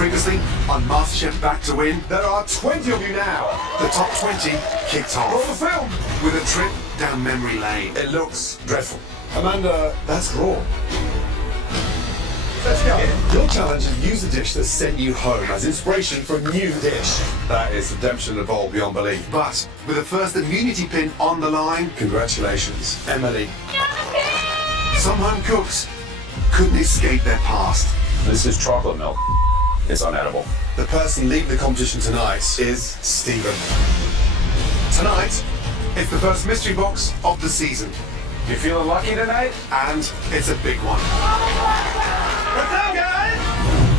Previously on Masterchef Back to Win, there are 20 of you now. The top 20 kicked off. Roll the film! With a trip down memory lane. It looks dreadful. Amanda, that's raw. Let's go. Your challenge is use a dish that sent you home as inspiration for a new dish. That is redemption of all beyond belief. But with the first immunity pin on the line, Congratulations, Emily. some home cooks couldn't escape their past. This is chocolate milk. It's unedible. The person leading the competition tonight is Stephen. Tonight, it's the first mystery box of the season. You feeling lucky tonight? And it's a big one. What's up, guys?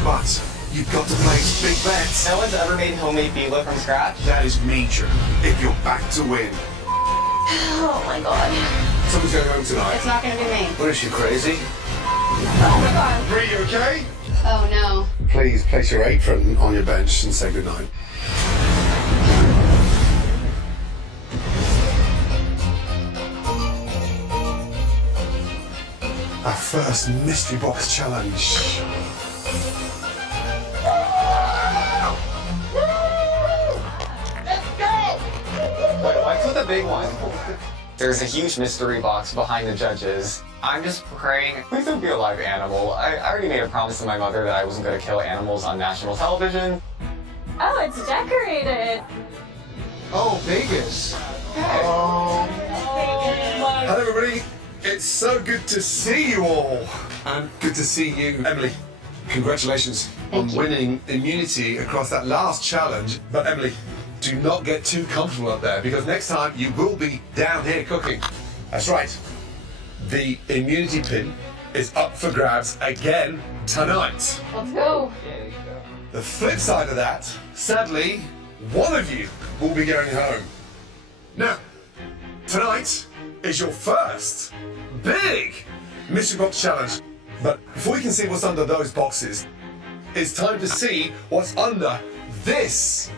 But you've got to place big bets. No one's ever made homemade pizza from scratch. That is major if you're back to win. Oh my god. Someone's going home tonight. It's not gonna be me. What is she, crazy? Oh my god. Bree, you okay? Oh no. Please place your apron on your bench and say goodnight. Our first mystery box challenge. Wait, what's with the big one? There's a huge mystery box behind the judges. I'm just praying, please don't be a live animal. I already made a promise to my mother that I wasn't going to kill animals on national television. Oh, it's decorated. Oh, Vegas. Hello, everybody. It's so good to see you all. And good to see you, Emily. Congratulations on winning immunity across that last challenge. But Emily, do not get too comfortable up there because next time you will be down here cooking. That's right. The immunity pin is up for grabs again tonight. Let's go. The flip side of that, sadly, one of you will be going home. Now, tonight is your first big mystery box challenge. But before we can see what's under those boxes, it's time to see what's under this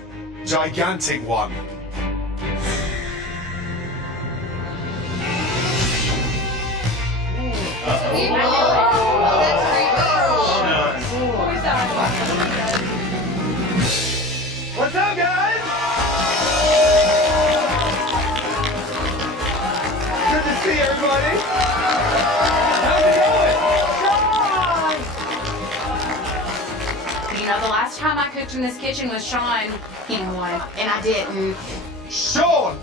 gigantic one. What's up, guys? Good to see everybody. How's it going? You know, the last time I cooked in this kitchen with Sean, you know what, and I didn't. Sean!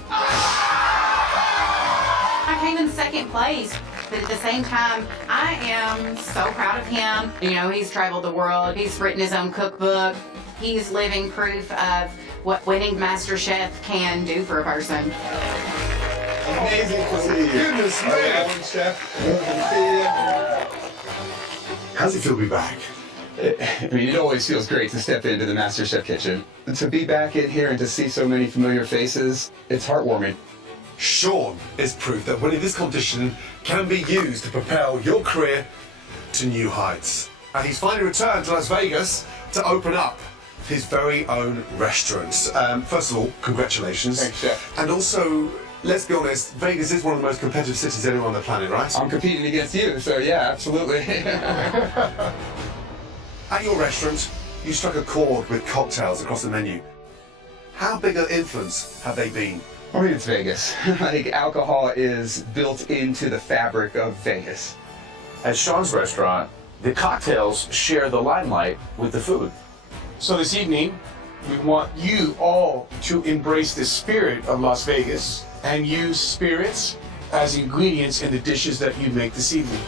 I came in second place, but at the same time, I am so proud of him. You know, he's traveled the world, he's written his own cookbook, he's living proof of what winning Masterchef can do for a person. Amazing to see you. Goodness me! Chef. How's it feel to be back? I mean, it always feels great to step into the Masterchef kitchen. To be back in here and to see so many familiar faces, it's heartwarming. Sean is proof that winning this competition can be used to propel your career to new heights. And he's finally returned to Las Vegas to open up his very own restaurant. First of all, congratulations. Thanks, Chef. And also, let's be honest, Vegas is one of the most competitive cities anywhere on the planet, right? I'm competing against you, so yeah, absolutely. At your restaurant, you struck a chord with cocktails across the menu. How big an influence have they been? I mean, it's Vegas. Like, alcohol is built into the fabric of Vegas. At Sean's restaurant, the cocktails share the limelight with the food. So this evening, we want you all to embrace the spirit of Las Vegas and use spirits as ingredients in the dishes that you make this evening.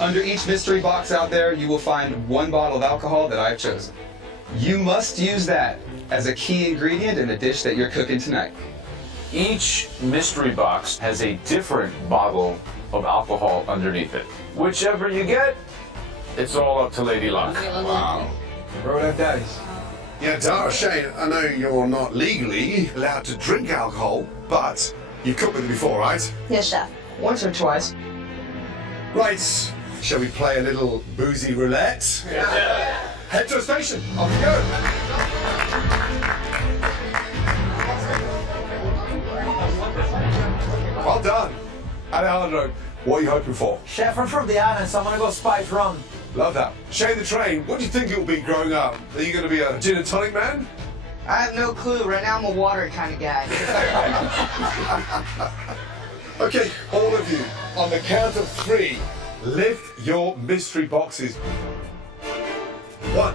Under each mystery box out there, you will find one bottle of alcohol that I've chosen. You must use that as a key ingredient in the dish that you're cooking tonight. Each mystery box has a different bottle of alcohol underneath it. Whichever you get, it's all up to Lady Luck. Wow. Roll that dice. Yeah, Dara, Shane, I know you're not legally allowed to drink alcohol, but you've cooked with it before, right? Yes, chef. Once or twice. Right, shall we play a little boozy roulette? Yeah. Head to a station, off you go. Well done. Alejandro, what are you hoping for? Chef, I'm from the island, so I'm gonna go spice rum. Love that. Shane the Train, what do you think you'll be growing up? Are you going to be a gin and tonic man? I have no clue. Right now I'm a water kind of guy. Okay, all of you, on the count of 3, lift your mystery boxes. 1,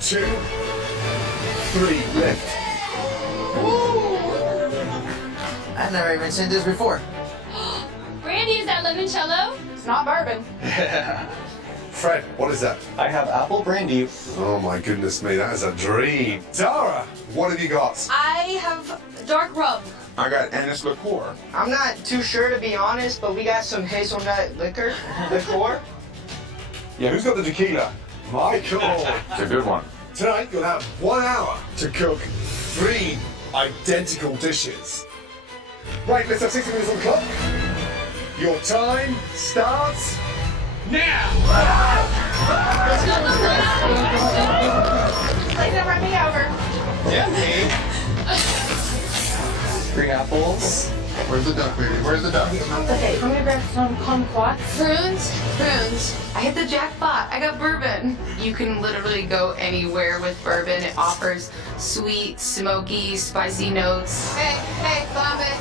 2, 3, lift. I've never even seen this before. Brandy, is that limoncello? It's not bourbon. Fred, what is that? I have apple brandy. Oh my goodness me, that is a dream. Tara, what have you got? I have dark rum. I got anise liqueur. I'm not too sure to be honest, but we got some hazelnut liquor. Yeah, who's got the tequila? Michael. It's a good one. Tonight you'll have 1 hour to cook 3 identical dishes. Right, let's have 60 minutes on the clock. Your time starts now. Please don't run me over. Yeah, me. 3 apples. Where's the duck, baby? Where's the duck? Okay, I'm gonna grab some kumquats. Prunes. I hit the jackpot. I got bourbon. You can literally go anywhere with bourbon. It offers sweet, smoky, spicy notes. Hey, Bombay.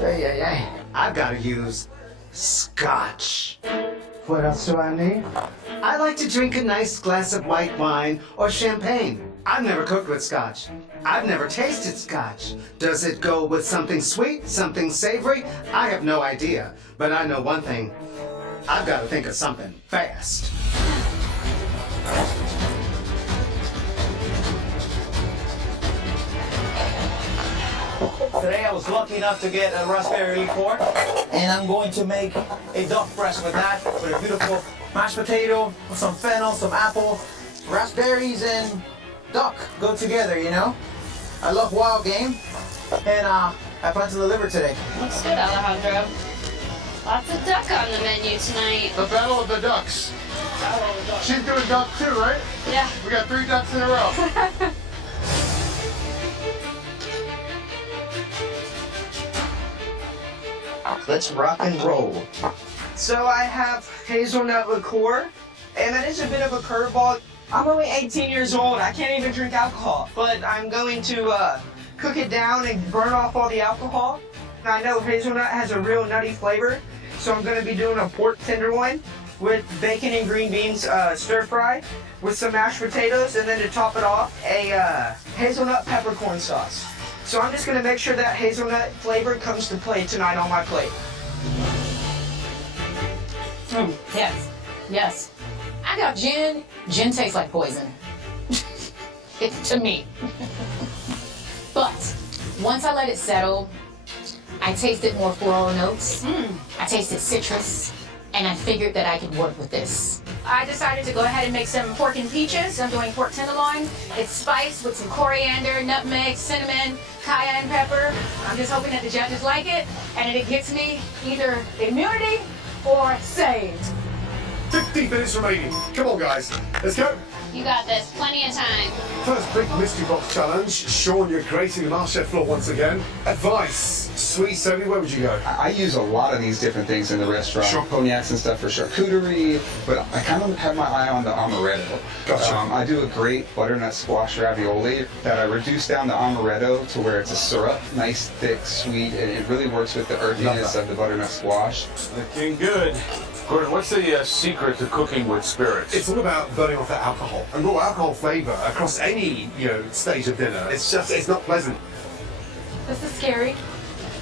Hey. I've got to use scotch. What else do I need? I like to drink a nice glass of white wine or champagne. I've never cooked with scotch. I've never tasted scotch. Does it go with something sweet, something savory? I have no idea. But I know one thing. I've got to think of something fast. Today I was lucky enough to get a raspberry liqueur, and I'm going to make a duck breast with that, with a beautiful mashed potato, some fennel, some apple, raspberries, and duck go together, you know? I love wild game, and I plan to deliver today. Looks good, Alejandro. Lots of duck on the menu tonight. The Battle of the Ducks. She's doing duck too, right? Yeah. We got 3 ducks in a row. Let's rock and roll. So I have hazelnut liqueur, and that is a bit of a curveball. I'm only 18 years old. I can't even drink alcohol, but I'm going to cook it down and burn off all the alcohol. And I know hazelnut has a real nutty flavor, so I'm going to be doing a pork tenderloin with bacon and green beans stir fry with some mashed potatoes, and then to top it off, a hazelnut peppercorn sauce. So I'm just going to make sure that hazelnut flavor comes to play tonight on my plate. Yes. I got gin. Gin tastes like poison. To me. But once I let it settle, I tasted more floral notes. I tasted citrus, and I figured that I could work with this. I decided to go ahead and make some pork and peaches. I'm doing pork tenderloin. It's spiced with some coriander, nutmeg, cinnamon, cayenne pepper. I'm just hoping that the judges like it and that it gets me either immunity or saved. 15 minutes remaining. Come on, guys. Let's go. You got this. Plenty of time. First big mystery box challenge. Sean, you're creating the Masterchef floor once again. Advice. Sweet Sony, where would you go? I use a lot of these different things in the restaurant. Sure. Cognacs and stuff for charcuterie, but I kind of have my eye on the amaretto. Gotcha. I do a great butternut squash ravioli that I reduce down the amaretto to where it's a syrup, nice, thick, sweet, and it really works with the earthiness of the butternut squash. Looking good. Gordon, what's the secret to cooking with spirits? It's all about burning off that alcohol. And raw alcohol flavour across any, stage of dinner. It's not pleasant. This is scary.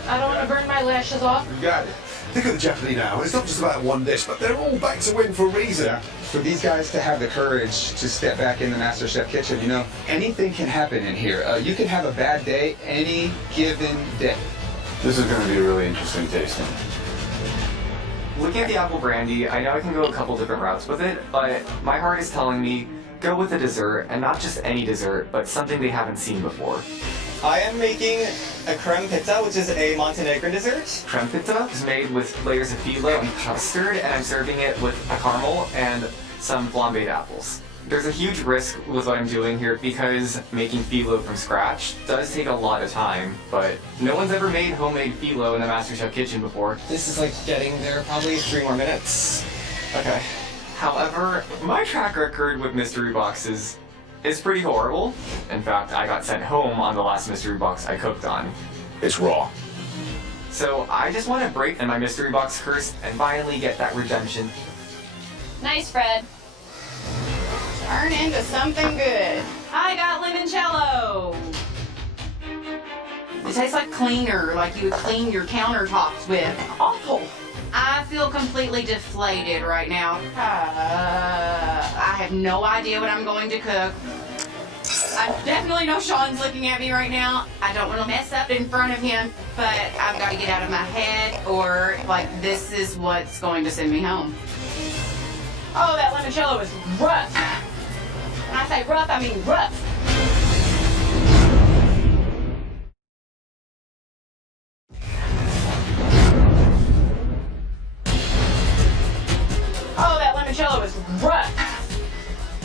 I don't want to burn my lashes off. You got it. Think of the Jeopardy now. It's not just about one dish, but they're all back to win for a reason. Yeah. For these guys to have the courage to step back in the Masterchef kitchen, anything can happen in here. You can have a bad day any given day. This is going to be really interesting tasting. Looking at the apple brandy, I know I can go a couple different routes with it, but my heart is telling me go with a dessert, and not just any dessert, but something they haven't seen before. I am making a creme pizza, which is a Montenegrin dessert. Creme pizza is made with layers of phyllo and custard, and I'm serving it with a caramel and some flambéed apples. There's a huge risk with what I'm doing here because making phyllo from scratch does take a lot of time, but no one's ever made homemade phyllo in a MasterChef kitchen before. This is like getting there probably 3 more minutes. Okay. However, my track record with mystery boxes is pretty horrible. In fact, I got sent home on the last mystery box I cooked on. It's raw. So I just want to break my mystery box curse and finally get that redemption. Nice, Fred. Turn into something good. I got limoncello. It tastes like cleaner, like you would clean your countertops with. Awful. I feel completely deflated right now. I have no idea what I'm going to cook. I definitely know Sean's looking at me right now. I don't want to mess up in front of him, but I've got to get out of my head or like this is what's going to send me home. Oh, that limoncello is rough. When I say rough, I mean rough. Oh, that limoncello is rough.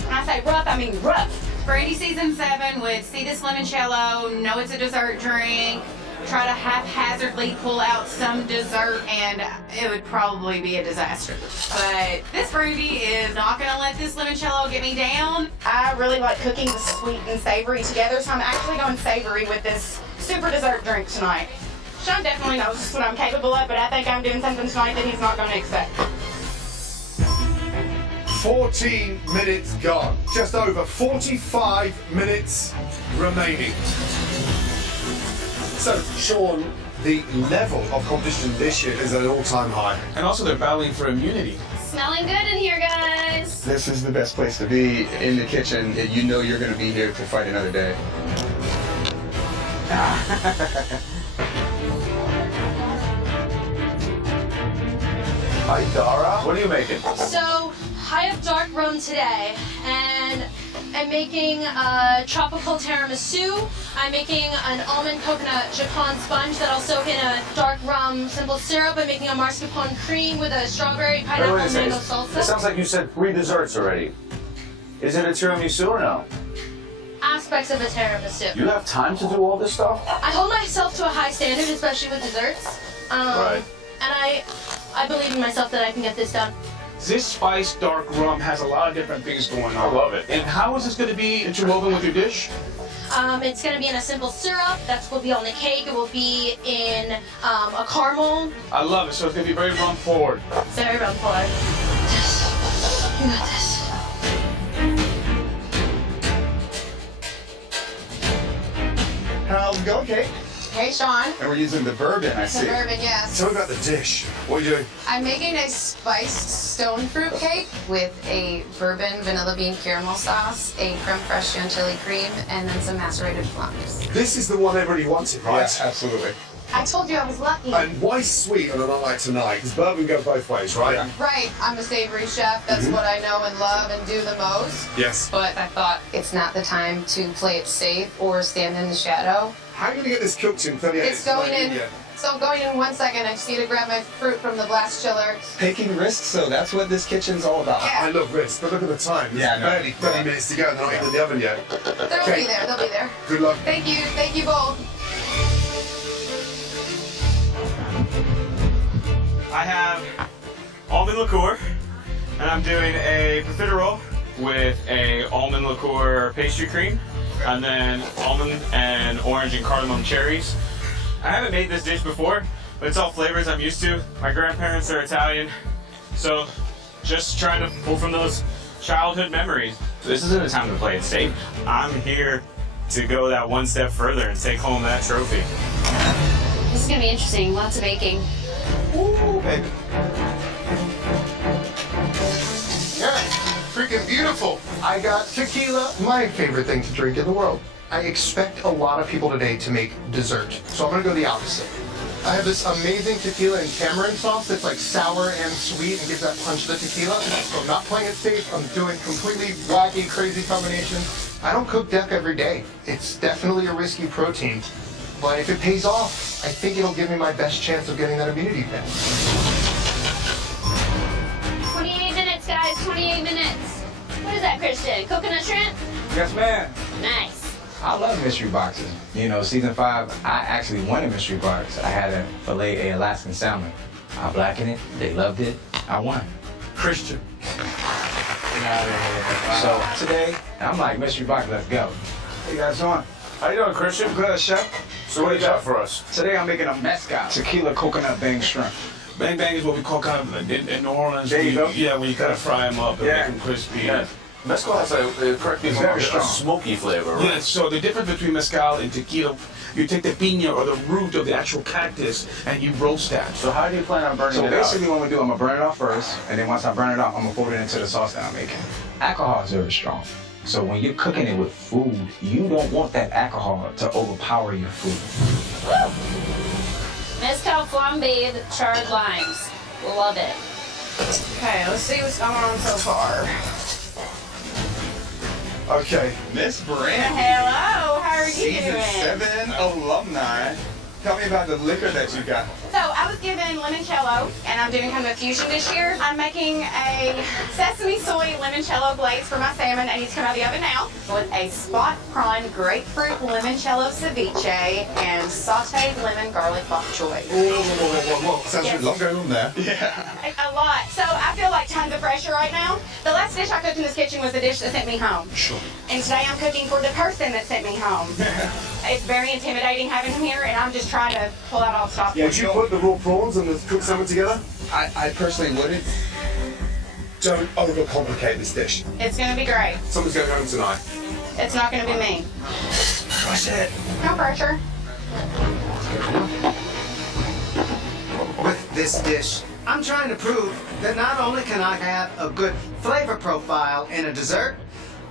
When I say rough, I mean rough. Brady Season 7 would see this limoncello, know it's a dessert drink, try to haphazardly pull out some dessert, and it would probably be a disaster. But this Brady is not gonna let this limoncello get me down. I really like cooking the sweet and savory together, so I'm actually going savory with this super dessert drink tonight. Sean definitely knows what I'm capable of, but I think I'm doing something tonight that he's not going to expect. 14 minutes gone. Just over 45 minutes remaining. So, Sean, the level of competition this year is at an all-time high. And also they're battling for immunity. Smelling good in here, guys. This is the best place to be, in the kitchen. You know you're going to be here to fight another day. Hi, Dara. What are you making? So, I have dark rum today, and I'm making a tropical tiramisu. I'm making an almond coconut chiffon sponge that I'll soak in a dark rum simple syrup. I'm making a mascarpone cream with a strawberry, pineapple, Wait a mango second. salsa. It sounds like you said 3 desserts already. Is it a tiramisu or no? Aspects of a tiramisu. You have time to do all this stuff? I hold myself to a high standard, especially with desserts. Right. And I believe in myself that I can get this done. This spiced dark rum has a lot of different things going on. I love it. And how is this going to be interwoven with your dish? It's going to be in a simple syrup. That will be on the cake. It will be in a caramel. I love it. So it's going to be very rum forward. Very rum forward. Yes. You got this. How's it going, Kate? Hey, Sean. And we're using the bourbon, I The see. bourbon, yes. Tell me about the dish. What are you doing? I'm making a spiced stone fruit cake with a bourbon vanilla bean caramel sauce, a creme fraiche chantilly cream, and then some macerated plums. This is the one everybody wanted, right? Yes, absolutely. I told you I was lucky. And why sweet on a night like tonight? Because bourbon go both ways, right? Yeah. Right, I'm a savory chef. That's what I know and love and do the most. Yes. But I thought it's not the time to play it safe or stand in the shadow. How are you going to get this cooked in 38 It's going in. Yeah. So going in 1 second. I just need to grab my fruit from the blast chiller. Taking risks, so that's what this kitchen's all about. I love risk, but look at the time. There's Yeah, I know. barely 30 minutes to go and they're not even in the oven yet. They'll Okay. be there. They'll be there. Good luck. Thank you both. I have almond liqueur, and I'm doing a profiterole with a almond liqueur pastry cream, and then almond and orange and cardamom cherries. I haven't made this dish before, but it's all flavors I'm used to. My grandparents are Italian, so just trying to pull from those childhood memories. This isn't a time to play it safe. I'm here to go that one step further and take home that trophy. This is going to be interesting. Lots of baking. Ooh, baby. Yeah, freaking beautiful. I got tequila, my favorite thing to drink in the world. I expect a lot of people today to make dessert, so I'm gonna go the opposite. I have this amazing tequila and tamarind sauce that's like sour and sweet and gives that punch to the tequila. So I'm not playing it safe, I'm doing completely wacky, crazy combinations. I don't cook duck every day. It's definitely a risky protein. But if it pays off, I think it'll give me my best chance of getting that immunity back. 28 minutes, guys. 28 minutes. What is that, Christian? Coconut shrimp? Yes, ma'am. Nice. I love mystery boxes. You know, season 5, I actually won a mystery box. I had a filet Alaskan salmon. I blackened it. They loved it. I won. Christian, out of here. So today, I'm like, mystery box, let's go. How you guys doing? How you doing, Christian? Good, chef. So what do you got for us? Today I'm making a mezcal, tequila coconut bang shrimp. Bang bang is what we call kind of in New Orleans. There you go. Yeah, when you kind of fry them up and Yeah. make them crispy. Yeah. Mezcal has correct me if I'm Very wrong, strong. a smoky flavor, right? Yeah, so the difference between mezcal and tequila, you take the piña or the root of the actual cactus and you roast that. So how do you plan on burning So it basically out? what we do, I'm gonna burn it off first, and then once I burn it off, I'm gonna pour it into the sauce that I'm making. Alcohol is very strong. So when you're cooking it with food, you don't want that alcohol to overpower your food. Mezcal flambe with charred limes. Love it. Okay, let's see what's going on so far. Okay, Miss Brandy. Hello, how are you Season doing? 7 alumni. Tell me about the liquor that you got. So I was given limoncello, and I'm doing kind of a fusion this year. I'm making a sesame soy limoncello glaze for my salmon. I need to come out of the oven now with a spot prawn grapefruit limoncello ceviche and sauteed lemon garlic bok choy. Whoa. Sounds Yes. a lot going on there. Yeah. A lot. So I feel like tons of pressure right now. The last dish I cooked in this kitchen was the dish that sent me home. Sure. And today I'm cooking for the person that sent me home. It's very intimidating having him here, and I'm just trying to pull out all the stops. Would you put the raw prawns and the cooked salmon together? I personally wouldn't. Don't overcomplicate this dish. It's gonna be great. Someone's going home tonight. It's not gonna be me. Crush it. No pressure. With this dish, I'm trying to prove that not only can I have a good flavor profile in a dessert,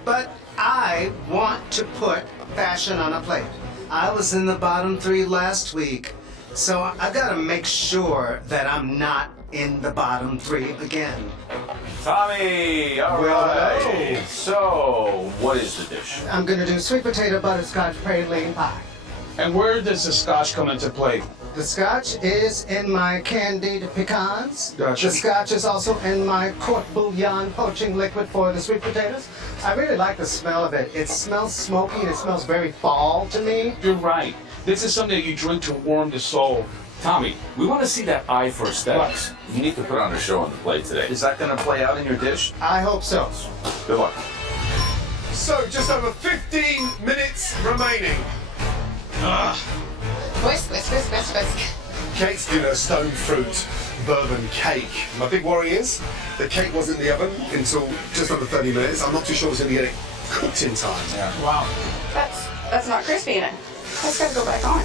but I want to put fashion on a plate. I was in the bottom 3 last week, so I've got to make sure that I'm not in the bottom 3 again. Tommy, all right. So, what is the dish? I'm gonna do sweet potato butterscotch praline pie. And where does the scotch come into play? The scotch is in my candied pecans. Gotcha. The scotch is also in my court bouillon poaching liquid for the sweet potatoes. I really like the smell of it. It smells smoky and it smells very fall to me. You're right. This is something that you drink to warm the soul. Tommy, we want to see that eye for aesthetics. You need to put on a show on the plate today. Is that going to play out in your dish? I hope so. Good luck. So, just over 15 minutes remaining. Whisk, whisk, whisk, whisk, whisk. Kate's doing a stone fruit bourbon cake. My big worry is the cake wasn't in the oven until just under 30 minutes. I'm not too sure it's going to get it cooked in time. Yeah. Wow. That's not crispy enough. That's gotta go back on.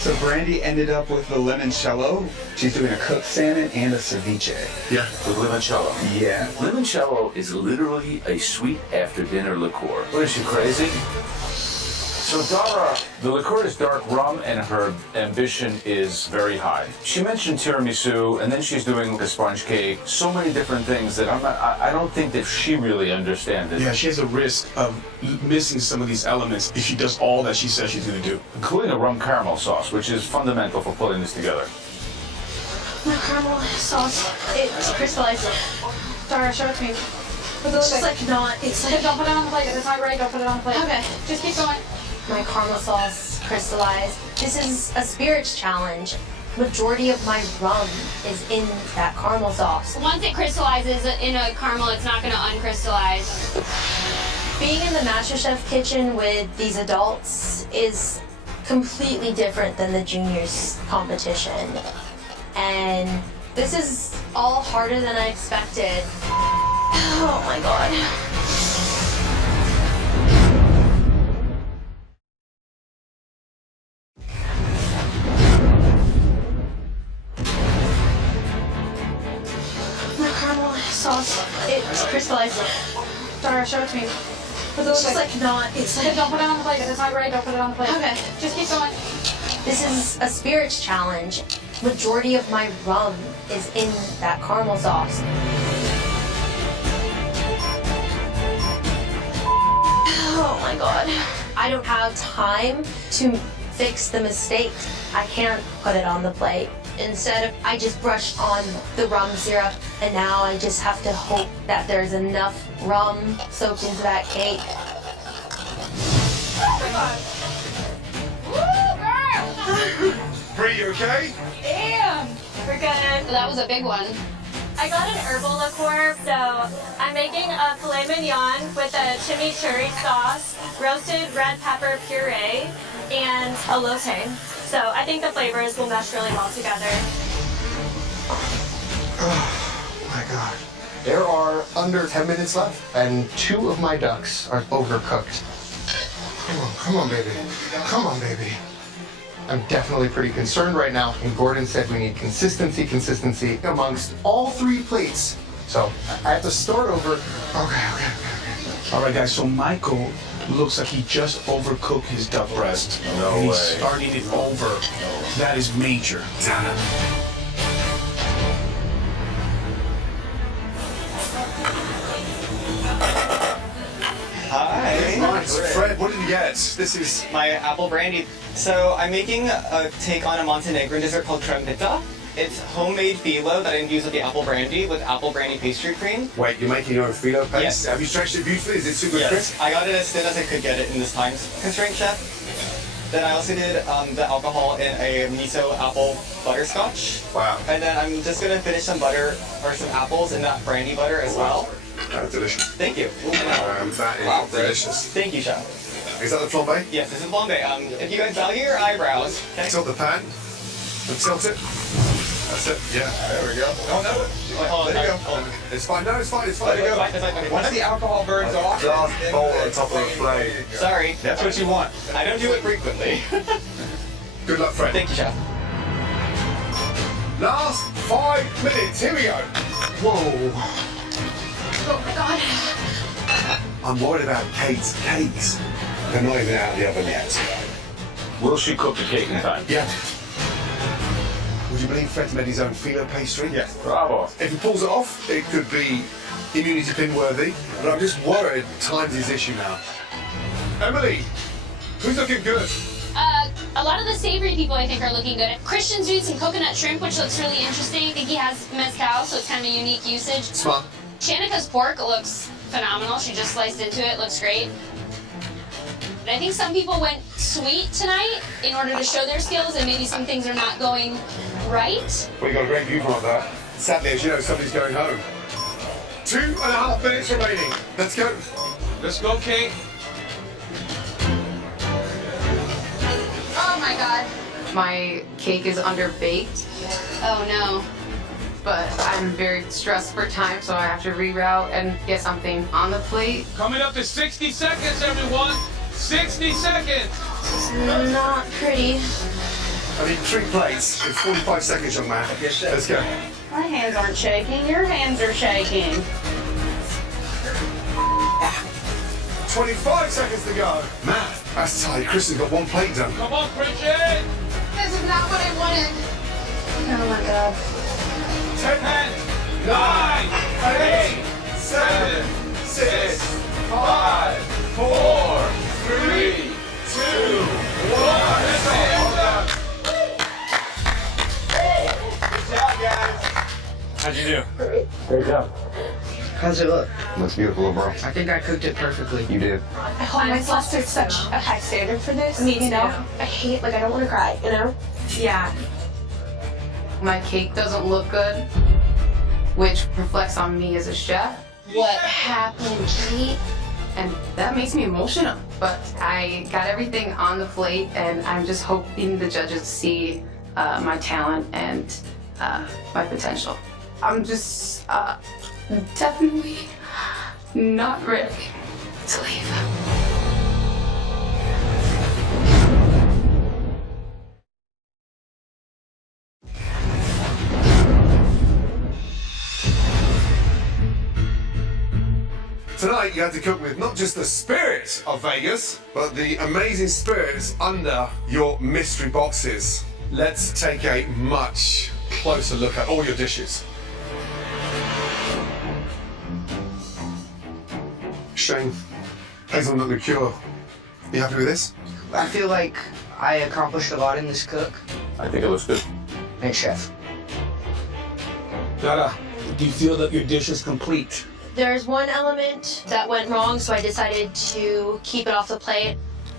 So Brandy ended up with the limoncello. She's doing a cooked salmon and a ceviche. Yeah. With limoncello. Yeah. Limoncello is literally a sweet after-dinner liqueur. What is she, crazy? So Dara, the liqueur is dark rum and her ambition is very high. She mentioned tiramisu and then she's doing a sponge cake. So many different things that I don't think that she really understands it. Yeah, she has a risk of missing some of these elements if she does all that she says she's gonna do. Including a rum caramel sauce, which is fundamental for putting this together. My caramel sauce, it's crystallized. Dara, show it to me. It's just like not, it's like... Don't put it on the plate. If it's not ready, don't put it on the plate. Okay. Just keep going. My caramel sauce crystallized. This is a spirits challenge. Majority of my rum is in that caramel sauce. Once it crystallizes in a caramel, it's not going to uncrystallize. Being in the Masterchef kitchen with these adults is completely different than the juniors competition. And this is all harder than I expected. Oh my God. My caramel sauce, it's crystallized. Dara, show it to me. It's just like not, it's like... Don't put it on the plate. If it's not ready, don't put it on the plate. Okay. Just keep going. This is a spirits challenge. Majority of my rum is in that caramel sauce. Oh my God. I don't have time to fix the mistakes. I can't put it on the plate. Instead, I just brushed on the rum syrup, and now I just have to hope that there's enough rum soaked into that cake. Bree, you okay? Damn. We're good. That was a big one. I got an herbal liqueur, so I'm making a filet mignon with a chimichurri sauce, roasted red pepper puree, and elote. So I think the flavors will mesh really well together. Oh my God. There are under 10 minutes left, and 2 of my ducks are overcooked. Come on, baby. Come on, baby. I'm definitely pretty concerned right now, and Gordon said we need consistency amongst all 3 plates. So I have to start over. Okay. All right, guys, so Michael looks like he just overcooked his duck breast. No and he's way. starting it over. That is major. Hi. Nice. Fred, what did you get? This is my apple brandy. So I'm making a take on a Montenegrin dessert called Trempita. It's homemade phyllo that I infuse with the apple brandy with apple brandy pastry cream. Wait, you're making your own phyllo paste? Yes. Have you stretched it beautifully? Is it super Yes. crisp? I got it as thin as I could get it in this time constraint, chef. Then I also did the alcohol in a miso apple butterscotch. Wow. And then I'm just gonna finish some butter or some apples in that brandy butter as well. That's delicious. Thank you. That is delicious. Thank you, chef. Is that the flambe? Yes, this is flambe. If you guys value your eyebrows, okay? Tilt the pan and tilt it. That's it. Yeah. There we go. Oh no. Wait, hold on, There you go. hold on. It's fine. No, it's fine. It's fine. Let it go. Once the alcohol burns off, just bowl on top of the flame. Sorry. That's what you want. I don't do it frequently. Good luck, Fred. Thank you, chef. Last 5 minutes. Here we go. Whoa. Oh my God. I'm worried about Kate's cakes. They're not even out of the oven yet. Will she cook the cake in time? Yeah. Would you believe Fred's made his own phyllo pastry? Yes. Bravo. If he pulls it off, it could be immunity pin worthy, but I'm just worried time's his issue now. Emily, who's looking good? A lot of the savory people I think are looking good. Christian's doing some coconut shrimp, which looks really interesting. I think he has mezcal, so it's kind of a unique usage. Smart. Shanika's pork looks phenomenal. She just sliced into it, looks great. But I think some people went sweet tonight in order to show their skills, and maybe some things are not going right. We got a great view from up there. Sadly, as you know, somebody's going home. 2.5 minutes remaining. Let's go. Let's go, Kate. Oh my God. My cake is underbaked. Oh no. But I'm very stressed for time, so I have to reroute and get something on the plate. Coming up to 60 seconds, everyone. 60 seconds. This is not pretty. I need 3 plates in 45 seconds, young man. Let's go. My hands aren't shaking. Your hands are shaking. 25 seconds to go. Man, that's tight. Chris has got 1 plate done. Come on, Bridget. This is not what I wanted. Oh my God. 10, 9, 8, 7, 6, 5, 4, 3, 2, 1. Good job, guys. How'd you do? Great job. How's it look? Looks beautiful, bro. I think I cooked it perfectly. You did. I hold myself to such a high standard for this. You know? I hate, I don't want to cry, you know? Yeah. My cake doesn't look good, which reflects on me as a chef. What happened, Kate? And that makes me emotional. But I got everything on the plate, and I'm just hoping the judges see my talent and my potential. I'm just definitely not ready to leave. Tonight you had to cook with not just the spirits of Vegas, but the amazing spirits under your mystery boxes. Let's take a much closer look at all your dishes. Shane, hazelnut liqueur. You happy with this? I feel like I accomplished a lot in this cook. I think it looks good. Thanks, chef. Dada, do you feel that your dish is complete? There's one element that went wrong, so I decided to keep it off the plate.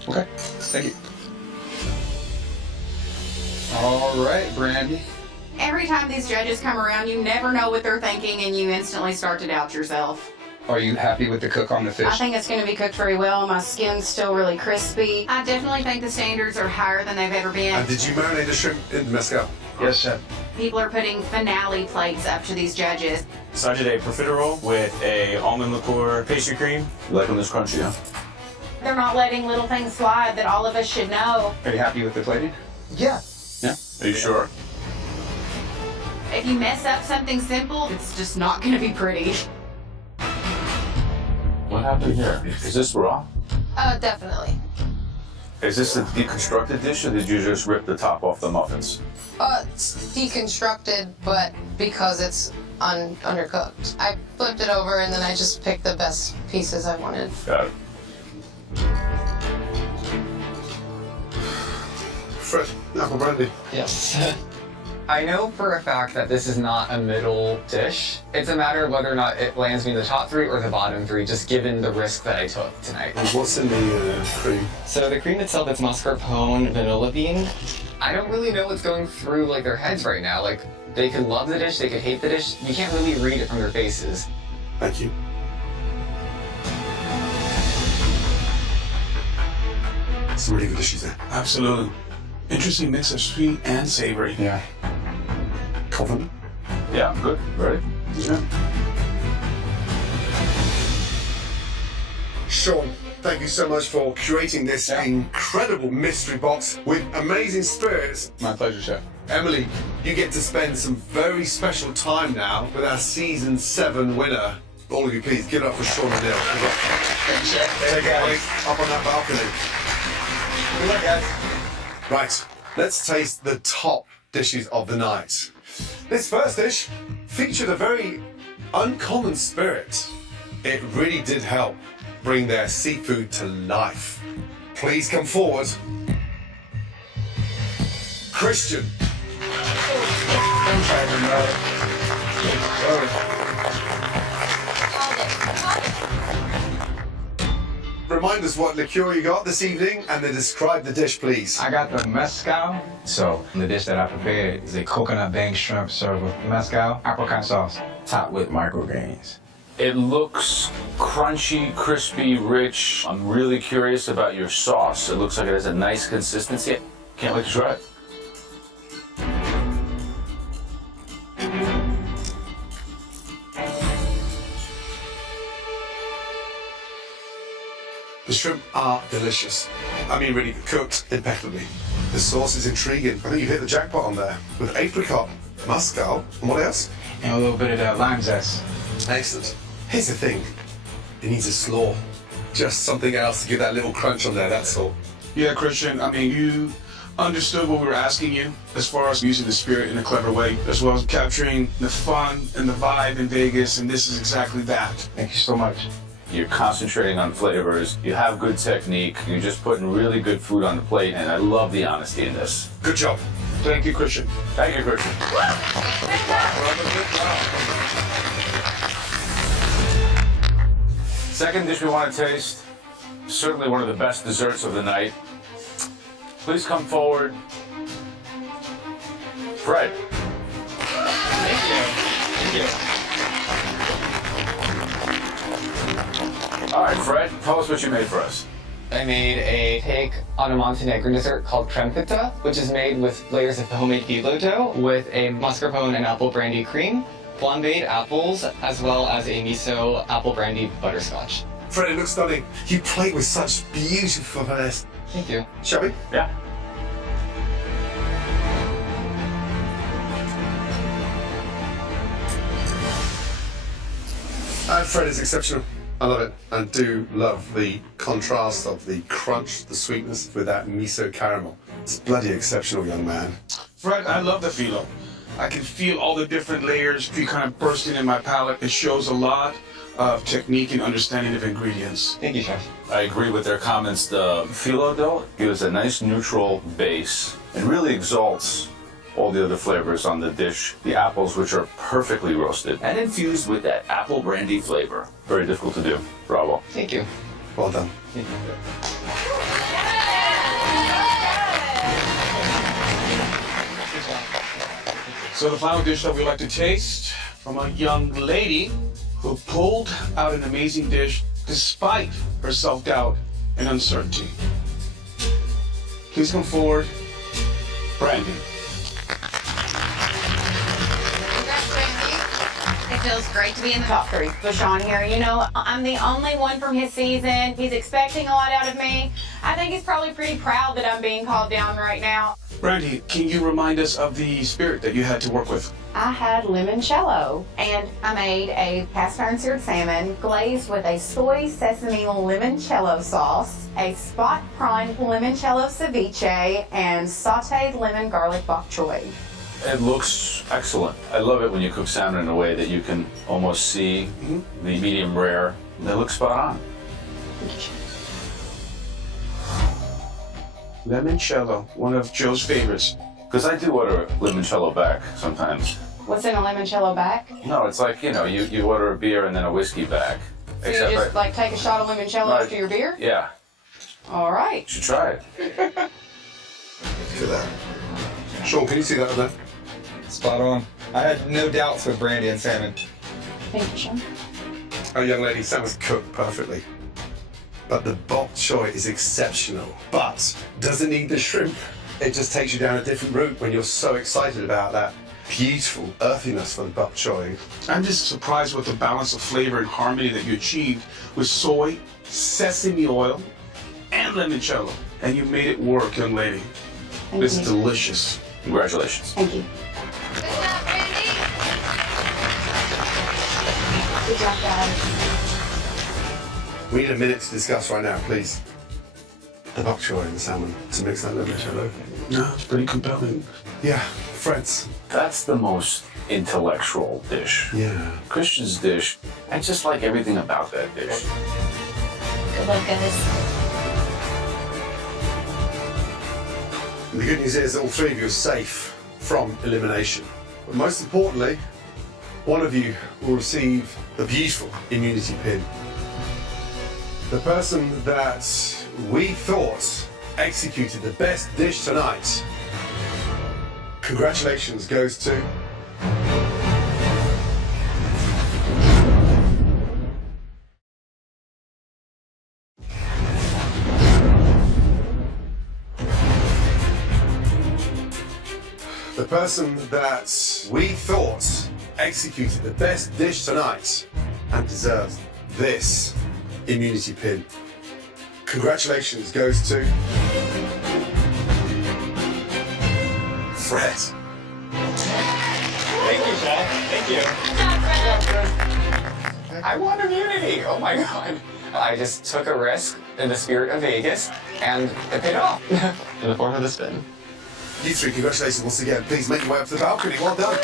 Okay, thank you. All right, Brandy. Every time these judges come around, you never know what they're thinking and you instantly start to doubt yourself. Are you happy with the cook on the fish? I think it's going to be cooked very well. My skin's still really crispy. I definitely think the standards are higher than they've ever been. And did you marinate the shrimp in mezcal? Yes, chef. People are putting finale plates up to these judges. So I did a profiterole with a almond liqueur pastry cream. You like them this crunchy, huh? They're not letting little things slide that all of us should know. Are you happy with the plating? Yeah. Yeah. Are you sure? If you mess up something simple, it's just not going to be pretty. What happened here? Is this raw? Definitely. Is this a deconstructed dish, or did you just rip the top off the muffins? It's deconstructed, but because it's undercooked. I flipped it over and then I just picked the best pieces I wanted. Got it. Fred, apple brandy. Yes. I know for a fact that this is not a middle dish. It's a matter of whether or not it lands me in the top 3 or the bottom 3, just given the risk that I took tonight. And what's in the cream? So the cream itself is mascarpone vanilla bean. I don't really know what's going through like their heads right now. Like they could love the dish, they could hate the dish. You can't really read it from their faces. Thank you. Some really good dishes there. Absolutely. Interesting mix of sweet and savory. Yeah. Confident? Yeah, I'm good. Ready? Yeah. Sean, thank you so much for curating this incredible mystery box with amazing spirits. My pleasure, chef. Emily, you get to spend some very special time now with our season 7 winner. All of you, please give it up for Sean and Neil. Thanks, chef. There you go. Up on that balcony. Good luck, guys. Right, let's taste the top dishes of the night. This first dish featured a very uncommon spirit. It really did help bring their seafood to life. Please come forward. Christian. Remind us what liqueur you got this evening and then describe the dish, please. I got the mezcal. So the dish that I prepared is a coconut bang shrimp served with mezcal, apricot sauce, topped with microgreens. It looks crunchy, crispy, rich. I'm really curious about your sauce. It looks like it has a nice consistency. Can't wait to try it. The shrimp are delicious. I mean, really cooked impeccably. The sauce is intriguing. I think you hit the jackpot on there with apricot, mezcal, and what else? And a little bit of that lime zest. Excellent. Here's the thing. It needs a slaw. Just something else to give that little crunch on there, that's all. Yeah, Christian, I mean, you understood what we were asking you as far as using the spirit in a clever way, as well as capturing the fun and the vibe in Vegas, and this is exactly that. Thank you so much. You're concentrating on flavors. You have good technique. You're just putting really good food on the plate, and I love the honesty in this. Good job. Thank you, Christian. Thank you, Christian. Second dish we want to taste, certainly one of the best desserts of the night. Please come forward. Fred. Thank you. All right, Fred, tell us what you made for us. I made a take on a Montenegrin dessert called creme pita, which is made with layers of homemade phyllo dough with a mascarpone and apple brandy cream, flambéed apples, as well as a miso apple brandy butterscotch. Fred, it looks stunning. You plate with such beautiful finesse. Thank you. Shall we? Yeah. Fred is exceptional. I love it. I do love the contrast of the crunch, the sweetness with that miso caramel. It's bloody exceptional, young man. Fred, I love the phyllo. I can feel all the different layers kind of bursting in my palate. It shows a lot of technique and understanding of ingredients. Thank you, Chef. I agree with their comments. The phyllo dough gives a nice neutral base and really exalts all the other flavors on the dish. The apples, which are perfectly roasted and infused with that apple brandy flavor. Very difficult to do. Bravo. Thank you. Well done. Thank you. So the final dish that we like to taste from a young lady who pulled out an amazing dish despite her self-doubt and uncertainty. Please come forward, Brandy. It feels great to be in the top three with Sean here. You know, I'm the only one from his season. He's expecting a lot out of me. I think he's probably pretty proud that I'm being called down right now. Brandy, can you remind us of the spirit that you had to work with? I had limoncello, and I made a cast iron seared salmon glazed with a soy sesame limoncello sauce, a spot prawn limoncello ceviche, and sauteed lemon garlic bok choy. It looks excellent. I love it when you cook salmon in a way that you can almost see the medium rare. They look spot on. Limoncello, one of Joe's favorites. Because I do order limoncello back sometimes. What's in a limoncello back? No, it's like, you know, you order a beer and then a whiskey back. So you just like take a shot of limoncello after your beer? Yeah. All right. You should try it. Look at that. Sean, can you see that on there? Spot on. I had no doubts with brandy and salmon. Thank you, Sean. Our young lady, salmon's cooked perfectly. But the bok choy is exceptional. But doesn't need the shrimp. It just takes you down a different route when you're so excited about that beautiful earthiness for the bok choy. I'm just surprised with the balance of flavor and harmony that you achieved with soy, sesame oil, and limoncello. And you made it work, young lady. Thank This you. is delicious. Congratulations. Thank you. Good job, guys. We need a minute to discuss right now, please. The bok choy and the salmon to mix that limoncello. No, it's pretty compelling. Yeah, friends. That's the most intellectual dish. Yeah. Christian's dish, I just like everything about that dish. Good luck, guys. The good news is that all three of you are safe from elimination. But most importantly, one of you will receive the beautiful immunity pin. The person that we thought executed the best dish tonight, congratulations goes to... The person that we thought executed the best dish tonight and deserves this immunity pin. Congratulations goes to Fred. Thank you, Chef. Thank you. I won immunity. Oh my god. I just took a risk in the spirit of Vegas, and it paid off in the form of the spin. You three, congratulations once again. Please make your way up to the balcony. Well done.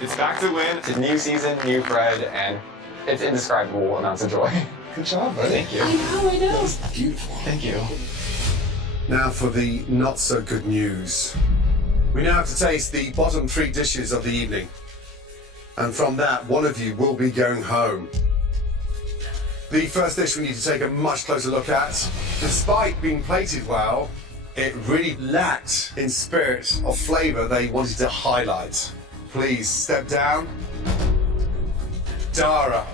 It's back to win. It's a new season, new Fred, and it's indescribable amounts of joy. Good job, buddy. Thank you. I know. Beautiful. Thank you. Now for the not so good news. We now have to taste the bottom three dishes of the evening. And from that, one of you will be going home. The first dish we need to take a much closer look at. Despite being plated well, it really lacked in spirit of flavor they wanted to highlight. Please step down. Dara.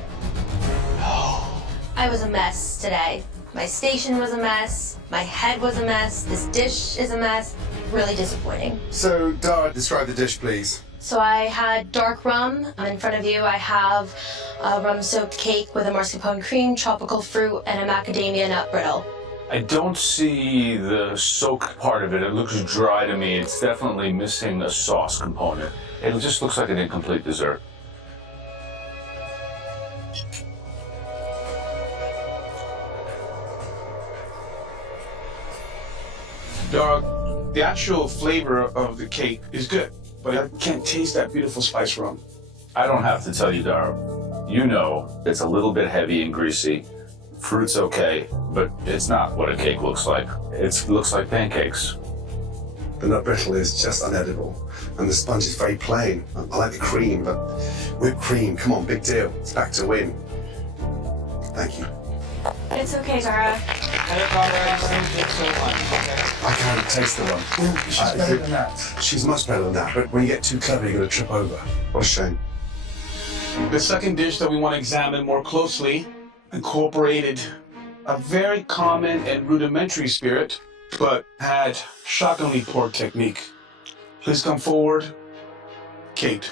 I was a mess today. My station was a mess. My head was a mess. This dish is a mess. Really disappointing. So, Dara, describe the dish, please. So I had dark rum. In front of you, I have a rum-soaked cake with a mascarpone cream, tropical fruit, and a macadamia nut brittle. I don't see the soak part of it. It looks dry to me. It's definitely missing a sauce component. It just looks like an incomplete dessert. Dara, the actual flavor of the cake is good, but I can't taste that beautiful spice rum. I don't have to tell you, Dara. You know it's a little bit heavy and greasy. Fruit's okay, but it's not what a cake looks like. It looks like pancakes. The nut brittle is just unedible, and the sponge is very plain. I like the cream, but whipped cream, come on, big deal. It's back to win. Thank you. It's okay, Dara. I can't taste the rum. She's better than that. She's much better than that, but when you get too clever, you're going to trip over. What a shame. The second dish that we want to examine more closely incorporated a very common and rudimentary spirit, but had shockingly poor technique. Please come forward, Kate.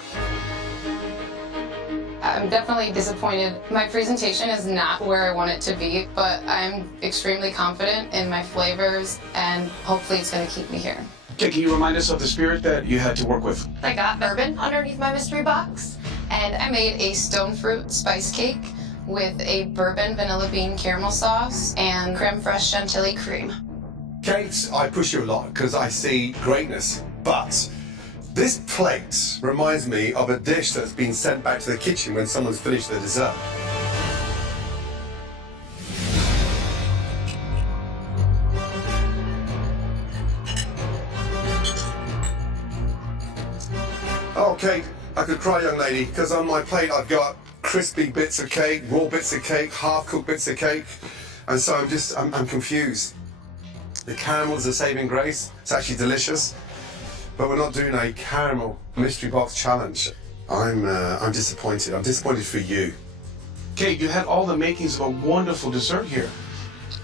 I'm definitely disappointed. My presentation is not where I want it to be, but I'm extremely confident in my flavors, and hopefully it's going to keep me here. Okay, can you remind us of the spirit that you had to work with? I got bourbon underneath my mystery box, and I made a stone fruit spice cake with a bourbon vanilla bean caramel sauce and creme fraiche chantilly cream. Kate, I push you a lot because I see greatness, but this plate reminds me of a dish that's been sent back to the kitchen when someone's finished their dessert. Oh, Kate, I could cry, young lady, because on my plate I've got crispy bits of cake, raw bits of cake, half-cooked bits of cake, and so I'm confused. The caramel is a saving grace. It's actually delicious, but we're not doing a caramel mystery box challenge. I'm disappointed. I'm disappointed for you. Kate, you had all the makings of a wonderful dessert here.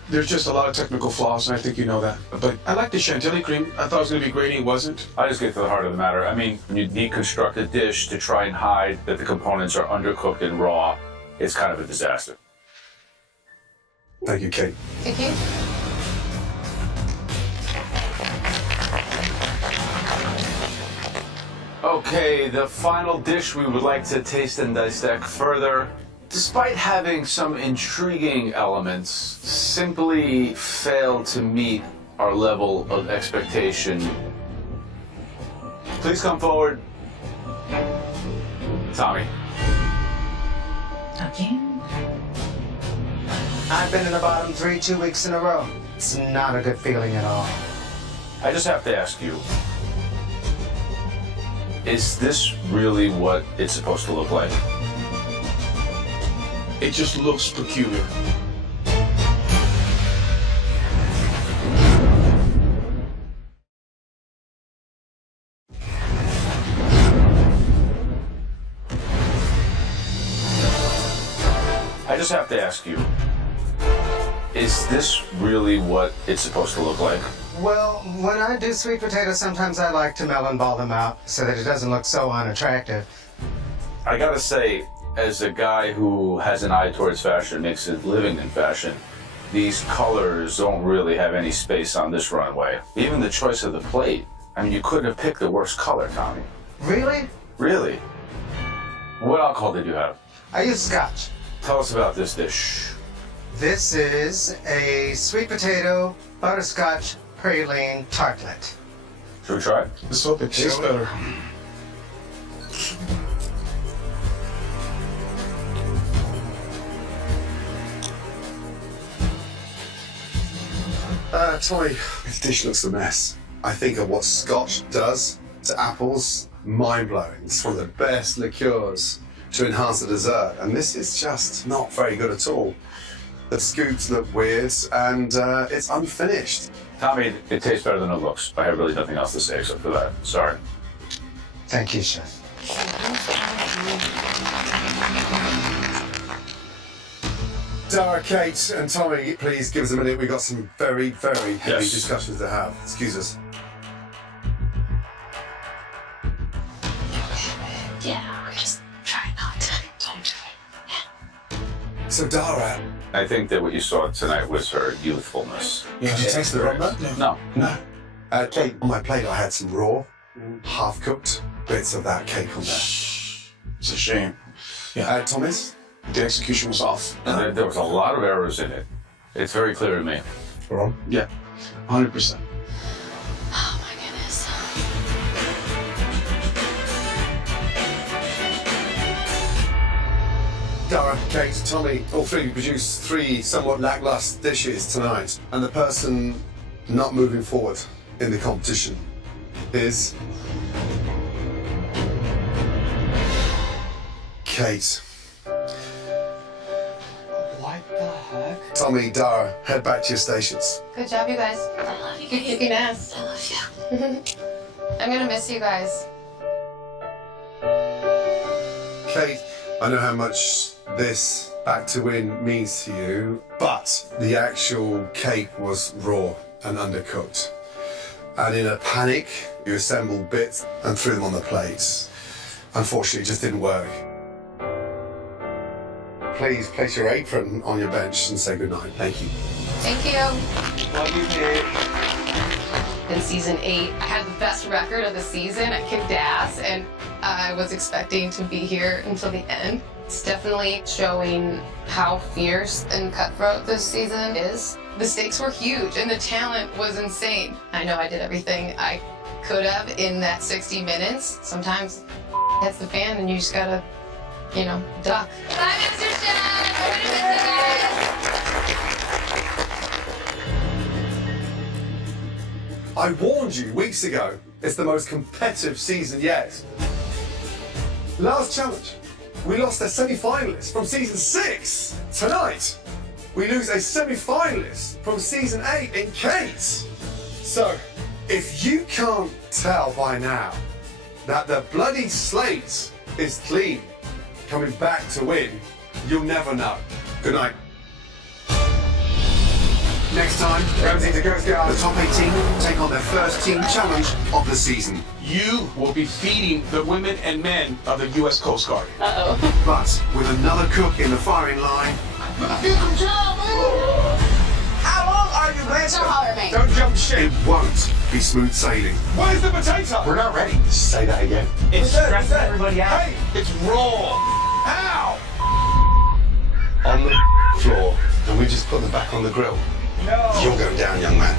There's just a lot of technical flaws, and I think you know that. But I like the chantilly cream. I thought it was going to be great, and it wasn't. I just get to the heart of the matter. I mean, when you deconstruct a dish to try and hide that the components are undercooked and raw, it's kind of a disaster. Thank you, Kate. Thank you. Okay, the final dish we would like to taste and dissect further, despite having some intriguing elements, simply failed to meet our level of expectation. Please come forward. Tommy. Again? I've been in the bottom 3 2 weeks in a row. It's not a good feeling at all. I just have to ask you, is this really what it's supposed to look like? It just looks peculiar. I just have to ask you, is this really what it's supposed to look like? Well, when I do sweet potatoes, sometimes I like to melon ball them out so that it doesn't look so unattractive. I gotta say, as a guy who has an eye towards fashion, makes a living in fashion, these colors don't really have any space on this runway. Even the choice of the plate, I mean, you couldn't have picked the worst color, Tommy. Really? Really? What alcohol did you have? I use scotch. Tell us about this dish. This is a sweet potato butterscotch praline tartlet. Should we try it? Let's hope it tastes better. Tommy, this dish looks a mess. I think of what scotch does to apples, mind-blowing. It's one of the best liqueurs to enhance the dessert, and this is just not very good at all. The scoops look weird, and it's unfinished. Tommy, it tastes better than it looks. I have really nothing else to say except for that. Sorry. Thank you, Chef. Dara, Kate, and Tommy, please give us a minute. We've got some very, very heavy Yes. discussions to have. Excuse us. Yeah, just try not to. Don't do it. So, Dara, I think that what you saw tonight was her youthfulness. did you taste the rum? No. No. Kate, on my plate I had some raw, half-cooked bits of that cake on there. It's a shame. Yeah. Thomas? The execution was off. There was a lot of errors in it. It's very clear to me. Wrong? Yeah, 100%. Oh my goodness. Dara, Kate, Tommy, all three produced 3 somewhat lackluster dishes tonight, and the person not moving forward in the competition is Kate. What Tommy, Dara, head back to your stations. Good job, you guys. I love you. Keep kicking ass. I love you. I'm gonna miss you guys. Kate, I know how much this back to win means to you, but the actual cake was raw and undercooked. And in a panic, you assembled bits and threw them on the plates. Unfortunately, it just didn't work. Please place your apron on your bench and say goodnight. Thank you. Thank you. Love you, Kate. In season 8, I had the best record of the season. I kicked ass, and I was expecting to be here until the end. It's definitely showing how fierce and cutthroat this season is. The stakes were huge, and the talent was insane. I know I did everything I could have in that 60 minutes. Sometimes hits the fan, and you just gotta, duck. Bye, Masterchef! I'm gonna miss you guys. I warned you weeks ago, it's the most competitive season yet. Last challenge, we lost a semi-finalist from season 6. Tonight, we lose a semi-finalist from season 8 in Kate. So, if you can't tell by now that the bloody slate is clean, coming back to win, you'll never know. Good night. Next time, the top 18 take on their first team challenge of the season. You will be feeding the women and men of the U.S. Coast Guard. But with another cook in the firing line, How long are you, Blanche? Don't holler at me. Don't jump ship. it won't be smooth sailing. Where's the potato? We're not ready. Say that again. It's stressing everybody out. Hey, it's raw. Ow! On the floor, and we just put them back on the grill. No. You're going down, young man.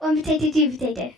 One potato, two potato.